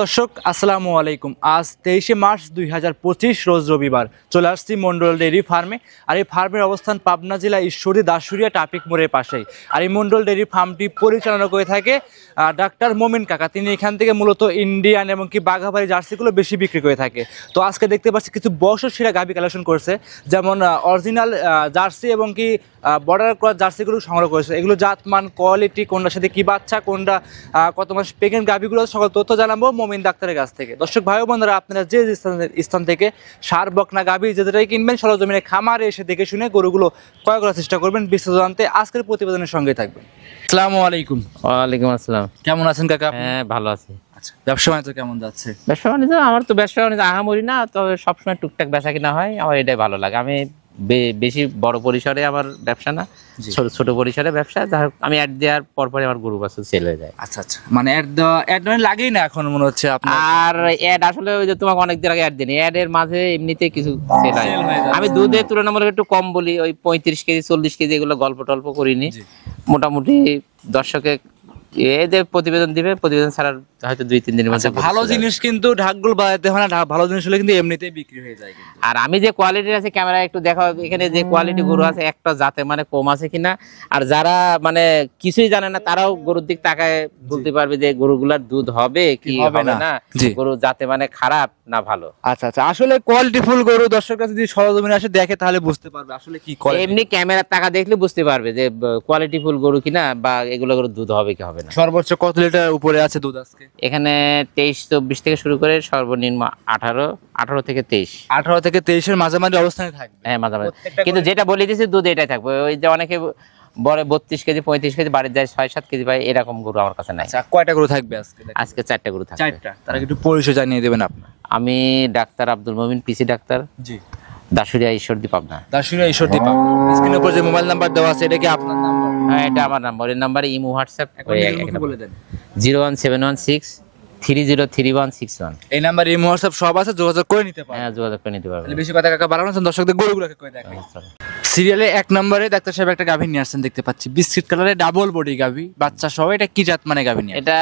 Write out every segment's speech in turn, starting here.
দর্শক আসসালামু আলাইকুম। আজ 23শে মার্চ 2025 রোজ রবিবার চলে আসছি মন্ডল ডেইরি ফার্মে। আর এই ফার্মের অবস্থান পাবনা জেলা ঈশ্বরদী দাসুরিয়া ট্রাফিক মোড়ের পাশেই। আর এই মন্ডল ডেইরি ফার্মটি পরিচালনা করে থাকে ডাক্তার মোমিন কাকা। তিনি এখান থেকে মূলত ইন্ডিয়ান এবং কি বাঘাবাড়ি জার্সিগুলো বেশি বিক্রি করে থাকে। তো আজকে দেখতে পাচ্ছি কিছু বর্ষসেরা গাভী কালেকশন করেছে, যেমন অরিজিনাল জার্সি এবং কি বর্ডার ক্রস জার্সিগুলো সংগ্রহ করেছে। এগুলো জাতমান, কোয়ালিটি, কোনটার সাথে কি বাচ্চা, কোনটা কত মাস প্রেগনেন্ট গাভীগুলো সকল তথ্য জানাবো মোমিন ডাক্তারের কাছ থেকে। দর্শক ভাই বোনেরা, আপনারা যে স্থান থেকে সার বকনা গাভী যেটাই কিনবেন সরজমিনে খামারে এসে দেখে শুনে গরুগুলো ক্রয় করার চেষ্টা করবেন। বিস্তারিত জানতে আজকের প্রতিবেদনের সঙ্গে থাকবেন। আসসালামু আলাইকুম। ওয়ালাইকুম আসসালাম। কেমন আছেন কাকা? হ্যাঁ, ভালো আছি। আচ্ছা, ব্যবসা বাণিজ্য কেমন যাচ্ছে? ব্যবসা বাণিজ্য আমার তো ব্যবসা বাণিজ্য আহামরি না, তবে সবসময় টুকটাক বেচা কিনা হয়, আমার এটাই ভালো লাগে। আমি বেশি বড় পরিসরে আমার ব্যবসা না, ছোট পরিসরে ব্যবসা। যাই হোক, আমি অ্যাড দেওয়ার পরপরই আমার গরু বাছুর সেল হয়ে যায়। আচ্ছা আচ্ছা, মানে অ্যাড মানে লাগেই না এখন মনে হচ্ছে আপনার? আর অ্যাড আসলে ওই যে তোমাকে অনেকদিন আগে অ্যাড দিই, অ্যাড এর মাঝে এমনিতে কিছু সেল হয়। আমি দুধের তুলনামূলক একটু কম বলি, ওই 35 কেজি 40 কেজি এগুলো গল্প টল্প করিনি। মোটামুটি দর্শকে এই যে প্রতিবেদন দিবে, প্রতিবেদন ছাড়ার হয়তো 2-3 দিনের মধ্যে। ভালো জিনিস কিন্তু ঢাকগুলো বাজাতে হয় না, ভালো জিনিস হলে কিন্তু এমনিতেই বিক্রি হয়ে যায়। আর আমি যে কোয়ালিটি আছে, ক্যামেরা একটু দেখাও, এখানে যে কোয়ালিটি গরু আছে একটা জাতে মানে কম আছে কিনা। আর যারা মানে কিছুই জানে না তারাও গরুর দিক তাকায় বলতে পারবে যে গরুগুলার দুধ হবে কি হবে না, গরু জাতে মানে খারাপ না ভালো। আচ্ছা আচ্ছা, আসলে কোয়ালিটি ফুল গরু দর্শক কাছে যদি সরজমিনে আসে দেখে তাহলে বুঝতে পারবে আসলে কি কোয়ালিটি। এমনি ক্যামেরার টাকা দেখলে বুঝতে পারবে যে কোয়ালিটি ফুল গরু কিনা বা এগুলো গরুর দুধ হবে কি হবে না। সর্বোচ্চ কত লিটার উপরে আছে দুধ আজকে? এখানে 23-24 থেকে শুরু করে সর্বনিম্ন 18 থেকে 23। 18 থেকে 23 এর মাঝামাঝি অবস্থানে থাকবে। হ্যাঁ, মাঝামাঝি। কিন্তু যেটা বলে দিয়েছি দুধ এটাই থাকবে। ওই যে অনেকে বড় 32 কেজি 35 কেজি বাড়িতে যায় 6-7 কেজি পায়, এরকম গরু আমার কাছে নাই। আচ্ছা, কয়টা গরু থাকবে আজকে? আজকে 4টা গরু থাকবে। 4টা। তারা একটু পরিচয় জানিয়ে দেবেন আপনি। আমি ডাক্তার আব্দুল মমিন, পিসি ডাক্তার, জি, দাসুরিয়া ঈশ্বরদী পাবনা। দাসুরিয়া ঈশ্বরদী পাবনা। স্ক্রিনের উপর যে মোবাইল নাম্বার দেওয়া আছে এটা কি আপনার নাম্বার? হ্যাঁ, এটা আমার নাম্বার। এই নাম্বারে ইমো হোয়াটসঅ্যাপ বলে দেন। 01716303161। এই নাম্বারে ইমো হোয়াটসঅ্যাপ সব আছে, যোগাযোগ করে নিতে পারেন। হ্যাঁ, যোগাযোগ করে নিতে পারবেন। বেশি কথা কাকা বাড়ানো, দর্শকদের গরুগুলোকে কই দেখাই। সিরিয়ালে 1 নম্বরে ডাক্তার সাহেব একটা গাভী নিয়ে আসছেন দেখতে পাচ্ছি, বিস্কিট কালারের ডাবল বডি গাভী, বাচ্চা সহ। এটা কি জাত মানে গাভী নিয়ে? এটা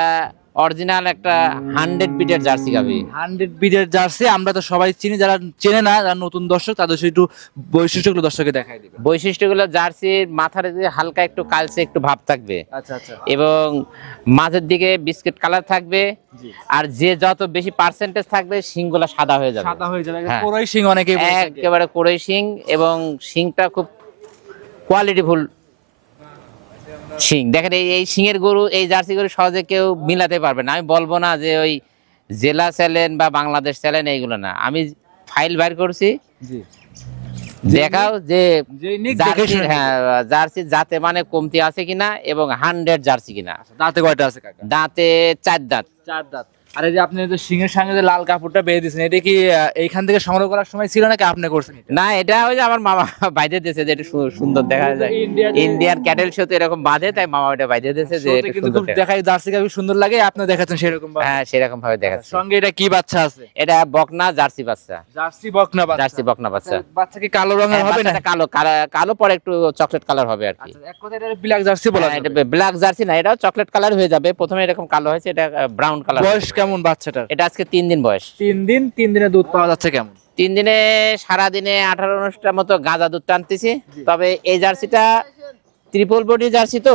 অরিজিনাল একটা 100 বিটের জার্সি গাভী। 100 বিটের জার্সি। আমরা তো সবাই চিনি, যারা চেনে না, যারা নতুন দর্শক তাদের একটু বৈশিষ্ট্যগুলো দর্শককে দেখাই দিবেন। বৈশিষ্ট্যগুলো জার্সির মাথার যে হালকা একটু কালচে একটু ভাব থাকবে। আচ্ছা আচ্ছা। এবং মাঝের দিকে বিস্কিট কালার থাকবে। আর যে যত বেশি পার্সেন্টেজ থাকবে শিংগুলো সাদা হয়ে যাবে। সাদা হয়ে যাবে, কোরই শিং অনেকেই বলে থাকে। একেবারে কোরই শিং, এবং শিংটা খুব কোয়ালিটিফুল শিং। দেখেন এই শিংয়ের গরু, এই জার্সি গরু সহজে কেউ মিলাতে পারবে না। আমি বলবো না যে ওই জেলা চ্যালেন বা বাংলাদেশ চ্যালেন, এইগুলো না। আমি ফাইল বাইর করছি, দেখাও যে জার্সি জাতে মানে কমতি আছে কিনা এবং 100 জার্সি কিনা। দাঁতে কয়টা আছে কাকা? দাঁতে 4 দাঁত। 4 দাঁত। আর এই যে আপনি যে সিংহের সঙ্গে যে লাল কাপড়টা বেঁধে দিয়েছেন, এটা কি এইখান থেকে সংগ্রহ করার সময় ছিল নাকি আপনি করছেন? না, এটা ওই যে আমার মামা বাইরে দিয়েছে, যে এটা সুন্দর দেখা যায়। ইন্ডিয়ান ক্যাটেল শো তো এরকম বাঁধে, তাই মামা ওটা বাইরে দিয়েছে যে এটা সুন্দর দেখায়। জার্সি গাভী সুন্দর লাগে, আপনি দেখাচ্ছেন সেরকম ভাবে? হ্যাঁ, সেরকম ভাবে দেখাচ্ছে। সঙ্গে এটা কি বাচ্চা আছে? এটা বকনা জার্সি বাচ্চা। জার্সি বকনা বাচ্চা। জার্সি বকনা বাচ্চা। বাচ্চা কি কালো রঙের হবে না? কালো কালো পরে একটু চকলেট কালার হবে আর কি। আচ্ছা, এক কথায় এটা ব্ল্যাক জার্সি বলা যায়? এটা ব্ল্যাক জার্সি না, এটা চকলেট কালার হয়ে যাবে। প্রথমে এরকম কালো হয়েছে, এটা ব্রাউন কালার। বয়স কেমন বাচ্চাটার? এটা আজকে 3 দিন বয়স। 3 দিন। 3 দিনে দুধ পাওয়া যাচ্ছে কেমন? 3 দিনে সারা দিনে 18-19টার মতো গাঁজা দুধ টানতেছি। তবে এই জার্সিটা ট্রিপল বডি জার্সি তো,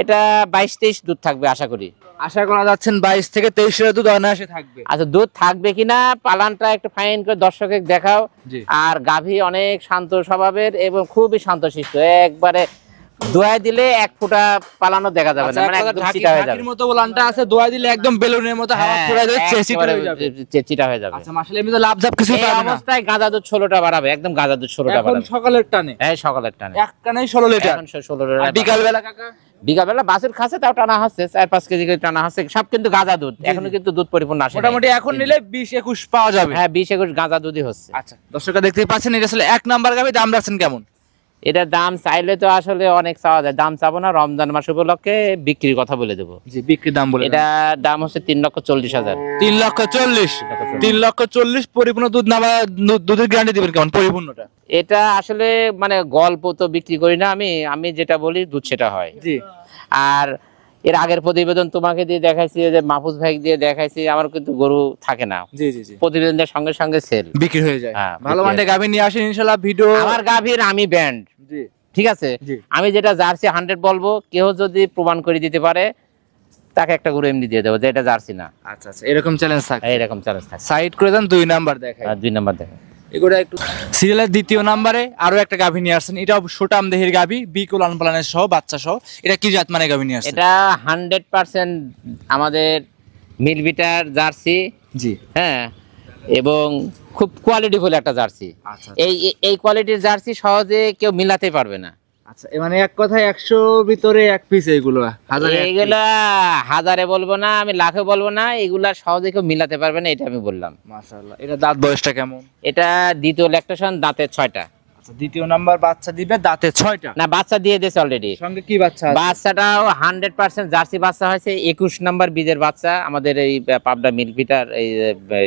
এটা 22-23 দুধ থাকবে আশা করি। আশা করা যাচ্ছেন 22 থেকে 23 এর দুধ অনায়াসে থাকবে। আচ্ছা, দুধ থাকবে কিনা পালানটা একটু ফাইন করে দর্শকের দেখাও। আর গাভী অনেক শান্ত স্বভাবের এবং খুবই শান্তশিষ্ট, একবারে দোয়াই দিলে 1 ফোঁটা পালানো দেখা যাবে না, মানে একদম চিটা হয়ে যাবে। ঢাকির মতো ওলানটা আছে, দোয়াই দিলে একদম বেলুনের মতো হাওয়া ফুরায় যাবে, চিটা হয়ে যাবে। আচ্ছা, মাশাআল্লাহ, এমনি তো লাভ জাব কিছু পাবে না। এই অবস্থায় গাঁজা দুধ 16টা বাড়াবে, একদম গাঁজা দুধ 16টা বাড়াবে। এখন সকালের টানে? হ্যাঁ, সকালের টানে এক কানেই 16 লিটার। এখন 16 লিটার। আর বিকাল বেলা কাকা? বিকাল বেলা বাছুর খাচ্ছে, তাও টানা হচ্ছে 4-5 কেজি করে টানা হচ্ছে, সব কিন্তু গাঁজা দুধ। এখনো কিন্তু দুধ পরিপূর্ণ আসে। মোটামুটি এখন নিলে 20-21 পাওয়া যাবে। হ্যাঁ, 20-21 গাঁজা দুধই হচ্ছে। আচ্ছা, দর্শকরা দেখতে পাচ্ছেন, এটা আসলে 1 নাম্বার গাভী। দাম রাখছেন কেমন? এটার দাম চাইলে তো আসলে অনেক চাওয়া যায়, দাম চাবো না। রমজান মাস উপলক্ষে বিক্রির কথা বলে দেবো। জি, বিক্রির দাম বলে। এটা দাম হচ্ছে 3,40,000। 3,40,000। 3,40,000 পরিপূর্ণ দুধ না? দুধের গ্যারান্টি দিবেন কেমন পরিপূর্ণটা? এটা আসলে মানে গল্প তো বিক্রি করি না আমি যেটা বলি দুধ সেটা হয়। জি। আর এর আগের প্রতিবেদন তোমাকে দিয়ে দেখাইছি, যে মাহফুজ ভাই দিয়ে দেখাইছি, আমার কিন্তু গরু থাকে না, জি জি জি, প্রতিবেদন দেওয়ার সঙ্গে সঙ্গে সেল বিক্রি হয়ে যায়। হ্যাঁ, ভালো মানের গাভী নিয়ে আসেন ইনশাআল্লাহ, ভিডিও আমার গাভীর আমি ব্যান্ড, জি ঠিক আছে। জি, আমি যেটা জার্সি 100 বলবো, কেউ যদি প্রমাণ করে দিতে পারে তাকে একটা গরু এমনি দিয়ে দেবো যে এটা জার্সি না। আচ্ছা আচ্ছা, এরকম চ্যালেঞ্জ থাকে। এইরকম চ্যালেঞ্জ থাকে। সাইড করে দেন, 2 নাম্বার দেখাই। আর 2 নাম্বার দেখে এগুলো একটু সিরিয়ালের 2য় নম্বরে আরো একটা গাভী নিয়ে আসছেন, এটাও সুটাম দেহের গাভী, বিকুল আনপালানের সহ বাচ্চা সহ। এটা কি জাত মানে গাভী নিয়ে আসছেন? এটা 100% আমাদের মিলভিটার জার্সি, জি, হ্যাঁ, এবং খুব কোয়ালিটিফুল একটা জার্সি। আচ্ছা এই কোয়ালিটির জার্সি সহজে কেউ মিলাতে পারবে না। আচ্ছা, মানে এক কথায় 100 ভিতরে এক পিস, এগুলো হাজারে এক piece। এগুলা হাজারে বলবো না, আমি লাখে বলবো না, এগুলা সহজে কেউ মিলাতে পারবে না, এটা আমি বললাম। মাশাআল্লাহ। এটা দাঁত বয়সটা কেমন? এটা দ্বিতীয় ল্যাকটেশন, দাঁতে 6টা। আচ্ছা, 2য় নাম্বার বাচ্চা দিবে, দাঁতে 6টা। না, বাচ্চা দিয়ে দিয়েছে অলরেডি। সঙ্গে কি বাচ্চা আছে? বাচ্চাটাও 100% জার্সি বাচ্চা হয়েছে, 21 নাম্বার বীজের বাচ্চা, আমাদের এই পাবনা মিলভিটার, এই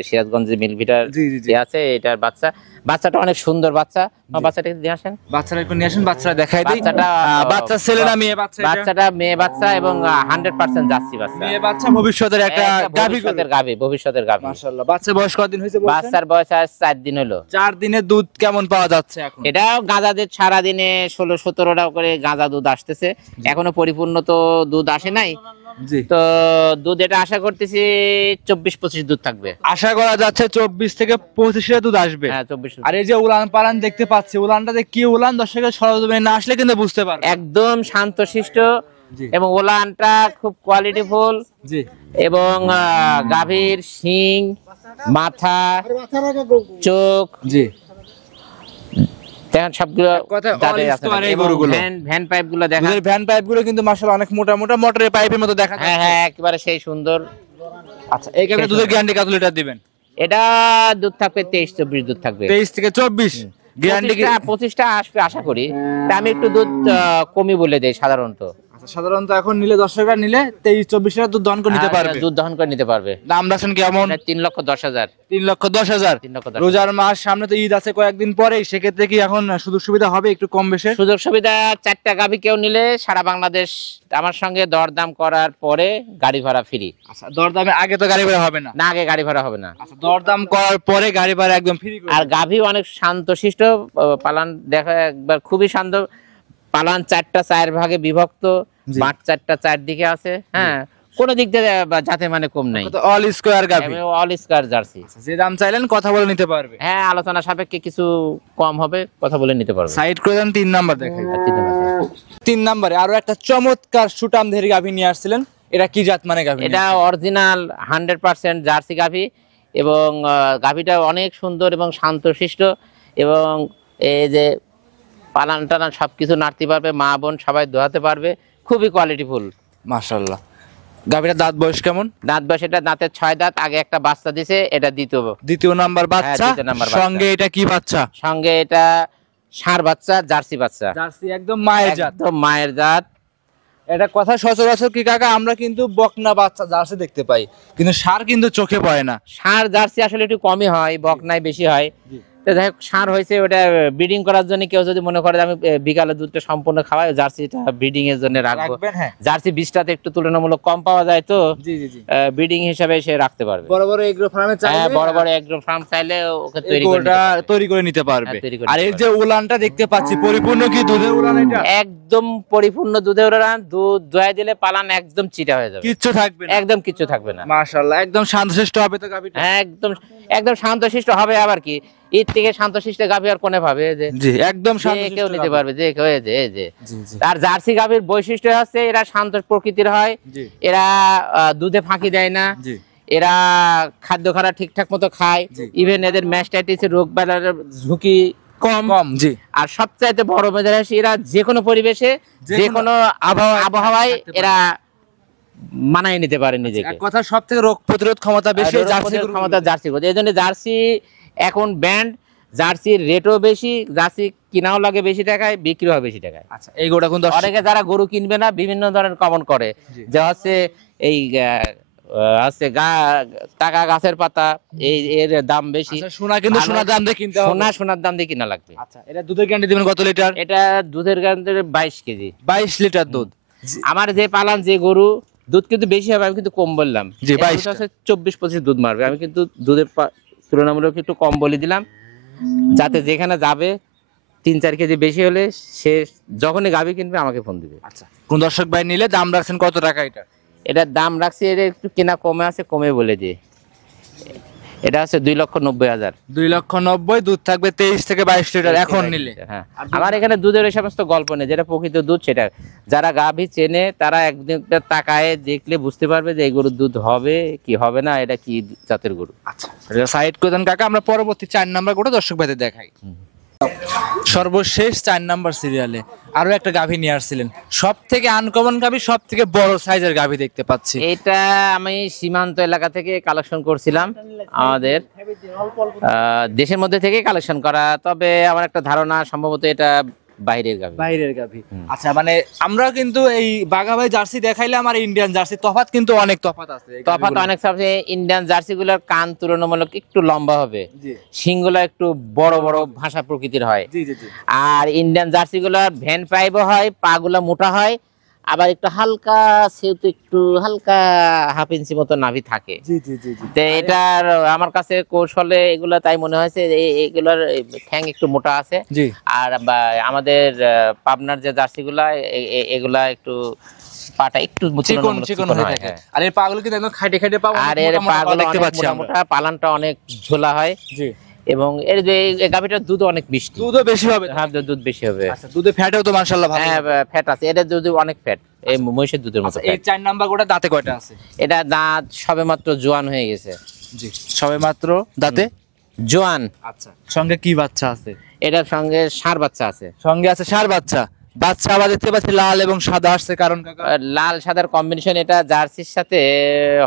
সিরাজগঞ্জের মিলভিটার জি জি জি, আছে, এটার বাচ্চা। বাচ্চাটা অনেক সুন্দর বাচ্চা। বাচ্চাটা একটু দিয়ে আসেন, বাচ্চারা একটু নিয়ে আসেন, বাচ্চারা দেখাই দেই। বাচ্চাটা বাচ্চা ছেলে না মেয়ে বাচ্চা? এটা বাচ্চাটা মেয়ে বাচ্চা এবং 100% জার্সি বাচ্চা। মেয়ে বাচ্চা, ভবিষ্যতের একটা গাভী গরু। ভবিষ্যতের গাভী। মাশাআল্লাহ। বাচ্চার বয়স কতদিন হয়েছে বলছেন? বাচ্চার বয়স আজ 4 দিন হলো। 4 দিনের দুধ কেমন পাওয়া যাচ্ছে এখন? এটাও গাঁজা দুধ সারা দিনে 16-17টা করে গাঁজা দুধ আসতেছে, এখনো পরিপূর্ণ তো দুধ আসে নাই। জি, তো দুধ এটা আশা করতেছি 24-25 দুধ থাকবে। আশা করা যাচ্ছে 24 থেকে 25 লিটার দুধ আসবে। হ্যাঁ, 24। আর এই যে উলান পালান দেখতে পাচ্ছি, উলানটাতে কি উলান, দর্শকের সরজমিনে না আসলে কিন্তু বুঝতে পারবে। একদম শান্তশিষ্ট জি এবং ওলানটা খুব কোয়ালিটিফুল, জি, এবং গাভীর শিং, মাথা, চোখ, জি, দেখেন সবগুলো কথায় দাঁতে all আছে। square এই এবং গরুগুলো। ভ্যান পাইপ গুলো দেখেন। দুধের ভ্যান পাইপ গুলো কিন্তু মাশাআল্লাহ অনেক মোটা মোটা, মোটরের পাইপের মতো দেখা হ্যাঁ যাচ্ছে। হ্যাঁ, একেবারে সেই সুন্দর। আচ্ছা, এই গাভীর দুধের গ্যারান্টি কত লিটার দিবেন? এটা দুধ থাকবে 23-24 দুধ থাকবে। 23 থেকে 24 গ্যারান্টি কি? 25টা আসবে আশা করি। তা আমি একটু দুধ কমই বলে দেই সাধারণত। আচ্ছা, সাধারণত এখন নিলে দর্শকরা নিলে 23-24 লিটার দুধ দহন করে নিতে পারবে। দুধ দহন করে নিতে পারবে। দাম রাখছেন কেমন? 3,10,000। 3,10,000। 3,10,000। রোজার মাস সামনে, তো ঈদ আছে কয়েকদিন পরেই, সেক্ষেত্রে কি এখন সুযোগ সুবিধা হবে একটু কম বেশি? সুযোগ সুবিধা 4টা গাভী কেউ নিলে সারা বাংলাদেশ আমার সঙ্গে দরদাম করার পরে গাড়ি ভাড়া ফ্রি। আচ্ছা, দরদামে আগে তো গাড়ি ভাড়া হবে না? না, আগে গাড়ি ভাড়া হবে না। আচ্ছা, দরদাম করার পরে গাড়ি ভাড়া একদম ফ্রি। আর গাভী অনেক শান্তশিষ্ট, পালান দেখা একবার খুবই শান্ত। পালান 4টা 4 ভাগে বিভক্ত, জি। মাঠ 4টা 4 দিকে আছে, হ্যাঁ, কোনো দিক দিয়ে যাতে মানে কম নাই। অল স্কয়ার গাভী, অল স্কয়ার জার্সি। যে দাম চাইলেন কথা বলে নিতে পারবে। হ্যাঁ, আলোচনা সাপেক্ষে কিছু কম হবে, কথা বলে নিতে পারবে। সাইড করে দেন, 3 নাম্বার দেখাই। আর 3 নাম্বার। 3 নাম্বারে আরো একটা চমৎকার সুটাম ধেরি গাভী নিয়ে আসছিলেন, এটা কি জাত মানে গাভী? এটা অরিজিনাল 100% জার্সি গাভী, এবং গাভীটা অনেক সুন্দর এবং শান্তশিষ্ট, এবং এই যে পালান টালান সবকিছু নাড়তে পারবে, মা বোন সবাই দোয়াতে পারবে, খুবই কোয়ালিটিফুল। মাশাআল্লাহ। গাভীটার দাঁত বয়স কেমন? দাঁত বয়স, এটা দাঁতের 6 দাঁত, আগে একটা বাচ্চা দিছে, এটা দ্বিতীয় নাম্বার বাচ্চা। দ্বিতীয় নাম্বার বাচ্চা। সঙ্গে এটা কি বাচ্চা? সঙ্গে এটা ষাঁড় বাচ্চা, জার্সি বাচ্চা, জার্সি, একদম মায়ের জাত। একদম মায়ের জাত। এটা কথা সচরাচর কি কাকা, আমরা কিন্তু বকনা বাচ্চা জার্সি দেখতে পাই, কিন্তু ষাঁড় কিন্তু চোখে পড়ে না। ষাঁড় জার্সি আসলে একটু কমই হয়, বকনায় বেশি হয়। তো যাই হোক, ষাঁড় হয়েছে ওটা ব্রিডিং করার জন্য। কেউ যদি মনে করে যে আমি বিকালে দুধটা সম্পূর্ণ খাওয়াই, জার্সিটা ব্রিডিং এর জন্য রাখবো। রাখবেন, হ্যাঁ। জার্সি 20টাতে একটু তুলনামূলক কম পাওয়া যায়, তো জি জি জি, ব্রিডিং হিসাবে সে রাখতে পারবে। বড় বড় এগ্রো ফার্মে চাইলে হ্যাঁ, বড় বড় এগ্রো ফার্ম চাইলে ওকে তৈরি করে নিতে পারবে। হ্যাঁ, তৈরি করে আর নিতে এই যে উলানটা দেখতে পাচ্ছি, পরিপূর্ণ কি দুধের উলান? এটা একদম পরিপূর্ণ দুধে ওরা দুধ দোয়া দিলে পালান একদম চিটা হয়ে যাবে, কিচ্ছু থাকবে না, একদম কিচ্ছু থাকবে না। মাশাআল্লাহ, একদম শান্তশিষ্ট হবে তো গাভীটা? একদম একদম শান্তশিষ্ট হবে। আবার কি, ঈদ থেকে শান্তশিষ্ট গাভী আর কোনে পাবে? যে জি, একদম যে শান্তশিষ্ট কেউ নিতে গাভী। পারবে, যে কেউ। এই যে জি জি তার জার্সি গাভীর বৈশিষ্ট্য হচ্ছে এরা শান্ত প্রকৃতির হয়, জি এরা দুধে ফাঁকি দেয় না, জি, এরা খাদ্য খারা ঠিকঠাক মতো খায়, জি। ইভেন এদের ম্যাস্টাইটিসের রোগ বালার ঝুঁকি কম। কম, জি। আর সবচাইতে বড় মজার হাসি, এরা যে কোনো পরিবেশে, যে কোনো আবহাওয়ায় এরা মানায় নিতে পারে নিজেকে। এক কথা সব থেকে রোগ প্রতিরোধ ক্ষমতা বেশি রোগ জার্সি প্রতিরোধ গরুর। ক্ষমতা জার্সি গরু। এই জন্য জার্সি এখন ব্যান্ড, জার্সির রেটও বেশি, জার্সি কিনাও লাগে বেশি টাকায়, বিক্রি হয় বেশি টাকায়। আচ্ছা, এই গরুটা কোন দর্শক? অনেকে যারা গরু কিনবে না, বিভিন্ন ধরনের কমন করে, জি। যে হচ্ছে এই হচ্ছে টাকা গাছের পাতা, এই এর দাম বেশি। আচ্ছা, সোনা কিন্তু ভালো- সোনার দাম দিয়ে কিনতে হবে। সোনার দাম দিয়ে কিনা লাগবে। আচ্ছা, এটা দুধের গ্যারান্টি দিবেন কত লিটার? এটা দুধের গ্যারান্টি 22 কেজি। 22 লিটার দুধ। আমার যে পালান যে গরু দুধ কিন্তু বেশি হবে, আমি কিন্তু কম বললাম। জি, এই গরুটা 22টা। হচ্ছে 24-25 দুধ মারবে, আমি কিন্তু দুধের তুলনামূলক একটু কম বলে দিলাম, যাতে যেখানে যাবে 3-4 কেজি বেশি হলে সে যখনই গাভী কিনবে আমাকে ফোন দিবে। আচ্ছা, কোন দর্শক ভাই নিলে দাম রাখছেন কত টাকা এটা? এটার দাম রাখছি, এটা একটু কেনা কমে আছে, কমে বলে দিই। এটা হচ্ছে 2,90,000। 2,90,000, দুধ থাকবে 23 থেকে 22 লিটার এখন নিলে। হ্যাঁ, আমার এখানে দুধের এই সমস্ত গল্প নেই, যেটা প্রকৃত দুধ সেটা যারা গাভী চেনে তারা একদিন তাকায় দেখলে বুঝতে পারবে যে এই গরুর দুধ হবে কি হবে না, এটা কি জাতের গরু। আচ্ছা, সাইড করে দেন কাকা, আমরা পরবর্তী 4 নাম্বার গোটা দর্শক ভাইদের দেখাই। সর্বশেষ 4 নাম্বার সিরিয়ালে আরো একটা গাভী নিয়ে আসছিলেন, সব থেকে আনকমন গাভী, সব থেকে বড় সাইজের গাভী দেখতে পাচ্ছি। এটা আমি সীমান্ত এলাকা থেকে কালেকশন করছিলাম, আমাদের দেশের মধ্যে থেকে কালেকশন করা, তবে আমার একটা ধারণা সম্ভবত এটা বাইরের গাভী। বাইরের গাভী। আচ্ছা, মানে আমরা কিন্তু এই বাঘাবাই জার্সি দেখাইলাম আর ইন্ডিয়ান জার্সি তফাৎ কিন্তু অনেক তফাৎ আছে। এই তফাৎ গাভীগুলোর। অনেক সবচেয়ে ইন্ডিয়ান জার্সি গুলোর কান তুলনামূলক একটু লম্বা হবে, জি শিংগুলো একটু বড় বড় ভাষা প্রকৃতির হয়। জি জি জি। আর ইন্ডিয়ান জার্সি গুলোর ভ্যান পাইপও হয়, পা গুলা মোটা হয়, আবার একটু হালকা সেহেতু একটু হালকা 1/2 ইঞ্চি মতো নাভি থাকে। জি জি জি জি। তো এটার আমার কাছে কৌশলে এগুলা তাই মনে হয়েছে, এগুলার ঠ্যাং একটু মোটা আছে। জি। আর আমাদের পাবনার যে জার্সি গুলা এগুলা একটু পাটা একটু চিকন চিকন হয়ে হয়, থাকে। হ্যাঁ। আর এর পাগুলো কিন্তু একদম খাইটে খাইটে পা, আর এর মোটা মোটা পা গুলো দেখতে অনেক পাচ্ছি মোটা আমরা। মোটা, পালানটা অনেক ঝোলা হয়, জি। এবং এর যে এই গাভীটার দুধ অনেক মিষ্টি। দুধও বেশি হবে। হ্যাঁ, দুধ বেশি হবে। আচ্ছা, দুধে ফ্যাটও তো মাশাআল্লাহ ভালো। হ্যাঁ, ফ্যাট আছে, এটার দুধ অনেক ফ্যাট, এই মহিষের দুধের মতো আচ্ছা, এই fat। 4 নাম্বার গোটা দাঁতে কয়টা আছে? এটা দাঁত সবেমাত্র জোয়ান হয়ে গেছে। জি, সবেমাত্র দাঁতে জোয়ান। আচ্ছা, সঙ্গে কি বাচ্চা আছে? এটার সঙ্গে ষাঁড় বাচ্চা আছে। সঙ্গে আছে ষাঁড় বাচ্চা। বাচ্চা আবার দেখতে পাচ্ছি লাল এবং সাদা আসছে, কারণ কাকা আর লাল সাদার কম্বিনেশন, এটা জার্সির সাথে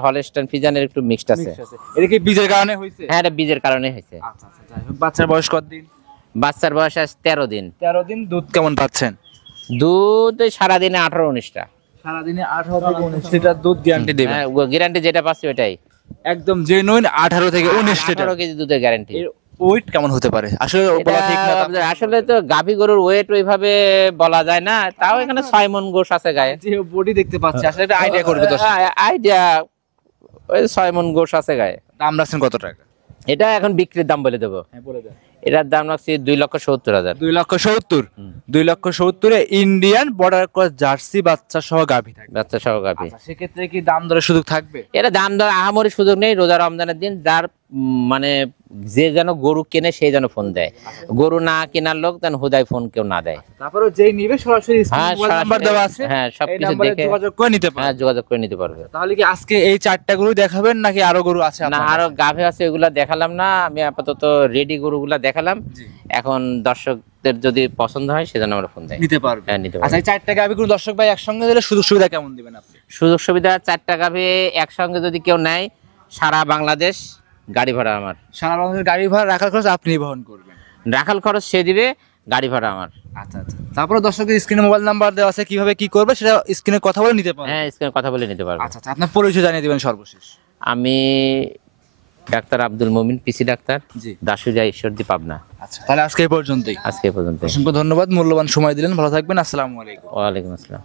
হলস্টাইন ফ্রিজিয়ানের একটু মিক্সড আছে। mix আছে। এটা কি বীজের কারণে হইছে? হ্যাঁ, এটা বীজের কারণে হয়েছে। আচ্ছা আচ্ছা, যাই হোক। বাচ্চার বয়স কতদিন? বাচ্চার বয়স আজ 13 দিন। 13 দিন। দুধ কেমন পাচ্ছেন? দুধ সারাদিনে 18-19টা। সারাদিনে 18 থেকে 19 লিটার দুধ গ্যারান্টি দেবেন? হ্যাঁ, গ্যারান্টি যেটা পাচ্ছি ওটাই একদম জেনুইন 18 থেকে 19 লিটার। 18 কেজি দুধের গ্যারান্টি। এর ওয়েট কেমন হতে পারে আসলে বলা ঠিক না? আসলে তো গাভী গরুর ওয়েট ওইভাবে বলা যায় না, তাও এখানে 6 মণ গোশ আছে গায়ে। যে বডি দেখতে পাচ্ছি, আসলে একটা আইডিয়া করবে তো। আইডিয়া ওই 6 মণ গোশ আছে গায়ে। দাম রাখছেন কত টাকা? এটা এখন বিক্রির দাম বলে দেবো। হ্যাঁ, বলে দেন। এটার দাম রাখছি 2,70,000। 2,70,000। 2,70,000 ইন্ডিয়ান বর্ডার ক্রস জার্সি বাচ্চা সহ গাভী থাকবে। বাচ্চা সহ গাভী। আচ্ছা, সেক্ষেত্রে কি দাম দরের সুযোগ থাকবে? এটা দাম দর আহামরি সুযোগ নেই, রোজা রমজানের দিন যার মানে যে যেন গরু কেনে সেই যেন ফোন দেয়, গরু না কেনার লোক যেন হুদায় ফোন কেউ না দেয়। তারপরে যেই নিবে সরাসরি হ্যাঁ, মোবাইল নাম্বার দেওয়া আছে, হ্যাঁ, এই সবকিছু নাম্বারে দেখে যোগাযোগ করে নিতে পারবে। হ্যাঁ, যোগাযোগ করে নিতে পারবে। তাহলে কি আজকে এই 4টা গরু দেখাবেন নাকি আরো গরু আছে না, আপনার আরো কাছে? গাভী আছে, ওগুলা দেখালাম না, আমি আপাতত রেডি গরুগুলা দেখালাম। জি। এখন দর্শকদের যদি পছন্দ হয় সেজন্য আমরা ফোন দেয়। নিতে পারবে। হ্যাঁ, নিতে আচ্ছা, পারবে। এই 4টা গাভী গরু দর্শক ভাই একসঙ্গে দিলে সুযোগ সুবিধা কেমন দিবেন আপনি? সুযোগ সুবিধা 4টা গাভী একসঙ্গে যদি কেউ নেয়, সারা বাংলাদেশ গাড়ি ভাড়া আমার। সারা বাংলাদেশের গাড়ি ভাড়া রাখার খরচ আপনি বহন করবেন? রাখাল খরচ সে দিবে, গাড়ি ভাড়া আমার। আচ্ছা আচ্ছা। তারপরে দর্শকদের স্ক্রিনে মোবাইল নাম্বার দেওয়া আছে, কিভাবে কি করবে সেটা স্ক্রিনে কথা বলে নিতে পারবে। হ্যাঁ, স্ক্রিনে কথা বলে নিতে পারবে। আচ্ছা আচ্ছা, আপনার পরিচয় জানিয়ে দিবেন সর্বশেষ। আমি ডাক্তার আব্দুল মমিন, পিসি ডাক্তার, জি। দাসুরিয়া ঈশ্বরদী, পাবনা। আচ্ছা, তাহলে আজকে এই পর্যন্তই। আজকে এ পর্যন্ত। অসংখ্য ধন্যবাদ, মূল্যবান সময় দিলেন। ভালো থাকবেন। আসসালামু আলাইকুম। ওয়ালাইকুম আসসালাম।